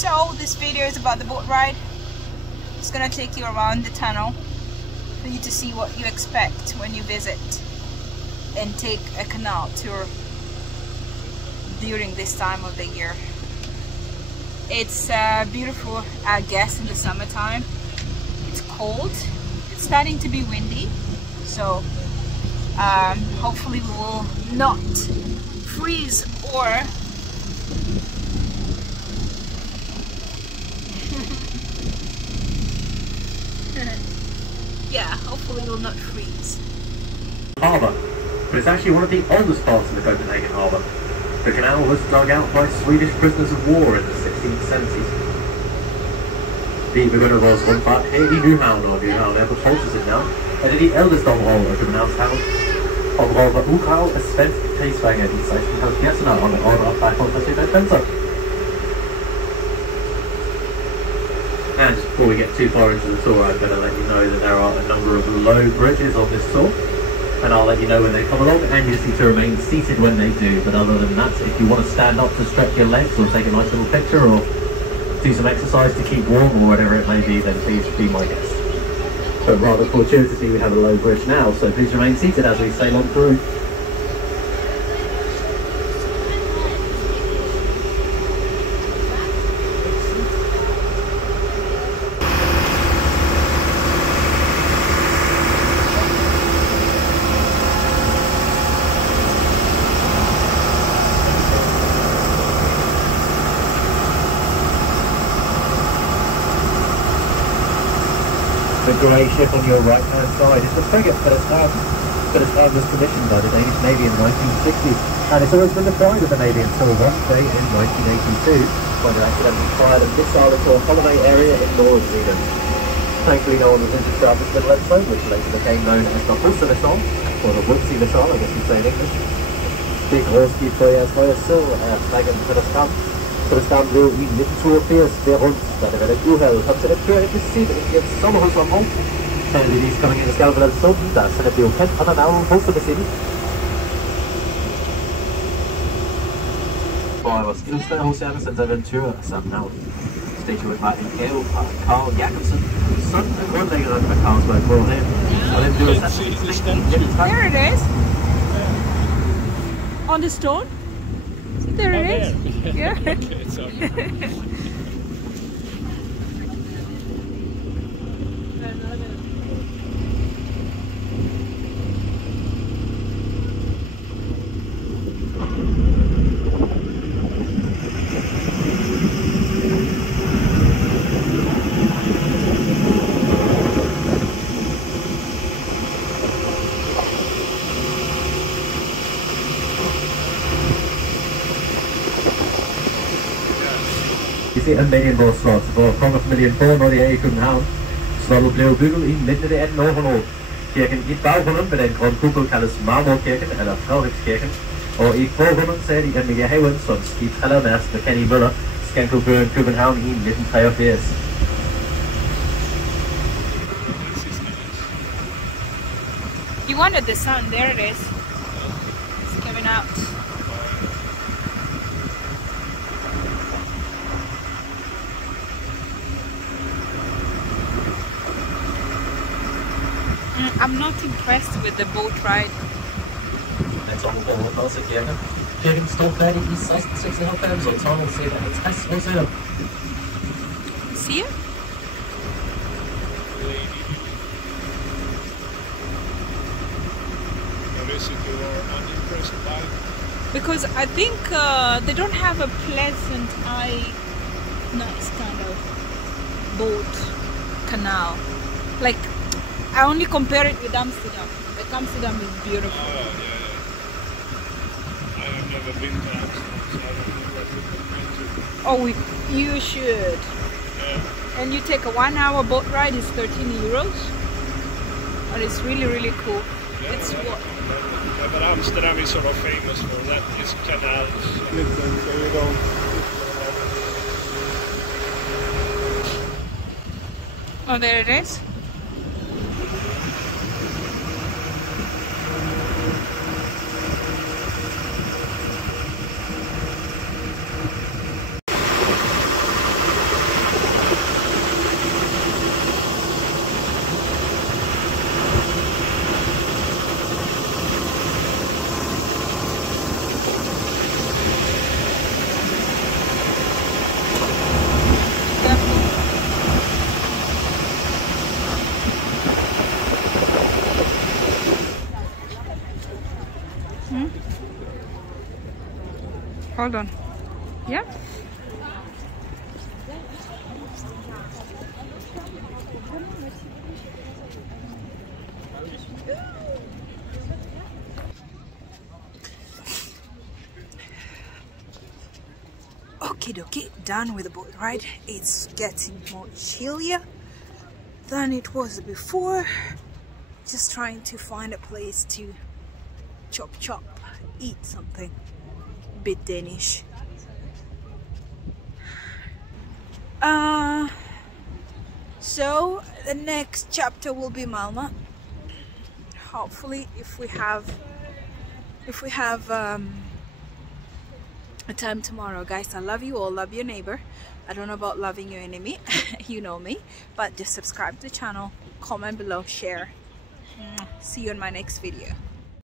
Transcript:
So this video is about the boat ride. It's gonna take you around the tunnel for you to see what you expect when you visit and take a canal tour during this time of the year. It's beautiful, I guess, in the summertime. It's cold. It's starting to be windy, so hopefully we will not freeze or yeah, hopefully we'll not freeze. Harbour, but it's actually one of the oldest parts of the Copenhagen harbour. The canal was dug out by Swedish prisoners of war in the 1670s. De begynder vores rundfart her i Nyhavn, og Nyhavn er på forsiden nu. Er det de ældste områder af Københavns havn. Området var udgravet af svenske krigsfanger i 1670'erne og med ordre fra præsident Benson. And before we get too far into the tour, I'm going to let you know that there are a number of low bridges on this tour. And I'll let you know when they come along, and you just need to remain seated when they do. But other than that, if you want to stand up to stretch your legs or take a nice little picture or do some exercise to keep warm or whatever it may be, then please be my guest. But rather fortuitously, we have a low bridge now, so please remain seated as we sail on through. The grey ship on your right hand side is the frigate Copenhagen. Copenhagen was commissioned by the Danish Navy in 1960, and it's always been the pride of the Navy until one day in 1982 when it accidentally fired a missile into a holiday area in Northern Sweden. Thankfully no one was injured throughout this little episode, which later became known as the Hulse missile, or the Woodsy missile, I guess you'd say in English. Big Horski Fløjas Højasø er flaggen Copenhagen. Copenhagen blev i 1982 ved rundt, da det var et uheld, kom til at køre implicit i et sommerhusområde. Heldigvis coming in the Skalvedal Sund, der selv blev kendt under navnet Hulse. For vores ældste hos Andersens Aventur af samme navn. Statuet var en gave fra Carl Jacobsen, sådan er grundlæggeren af Carlsberg Copenhagen. Og den blev sat til There it is! On the stone? There it is. Yeah. Vi ser Amalienborg Slot, hvor kongefamilien bor, når de er i København. Slottet blev bygget i midten af det 18. århundrede. Kirken i baggrunden med den grønne kuppel kaldes Marmorkirken eller Frederikskirken. Og i forgrunden ser de Emilia Haven, som skibshallermærks med Kenny Møller skænkede byen København i 1983. You wanted the sun, there it is. It's coming out. I'm not impressed with the boat ride. Den sommergården er også kirken. Kirken stod færdig i 1696, og tårnet set af 50 år siden. See it? Because I think they don't have a pleasant nice kind of boat canal. Like, I only compare it with Amsterdam. Like, Amsterdam is beautiful. Oh, yeah. I have never been to Amsterdam, so I don't know what to recommend to. Oh, you should. Yeah. And you take a 1 hour boat ride, it's 13 euros. But it's really, really cool. Yeah, It's what? Yeah, but Amsterdam is sort of famous for that, its canals. So you don't... Oh, there it is. Hold on. Yeah. Okie dokie, done with the boat ride. It's getting more chillier than it was before. Just trying to find a place to chop, eat something a bit Danish. So the next chapter will be Malmö. Hopefully, if we have a time tomorrow, guys. I love you all. Love your neighbor. I don't know about loving your enemy. You know me. But just subscribe to the channel, comment below, share. See you in my next video.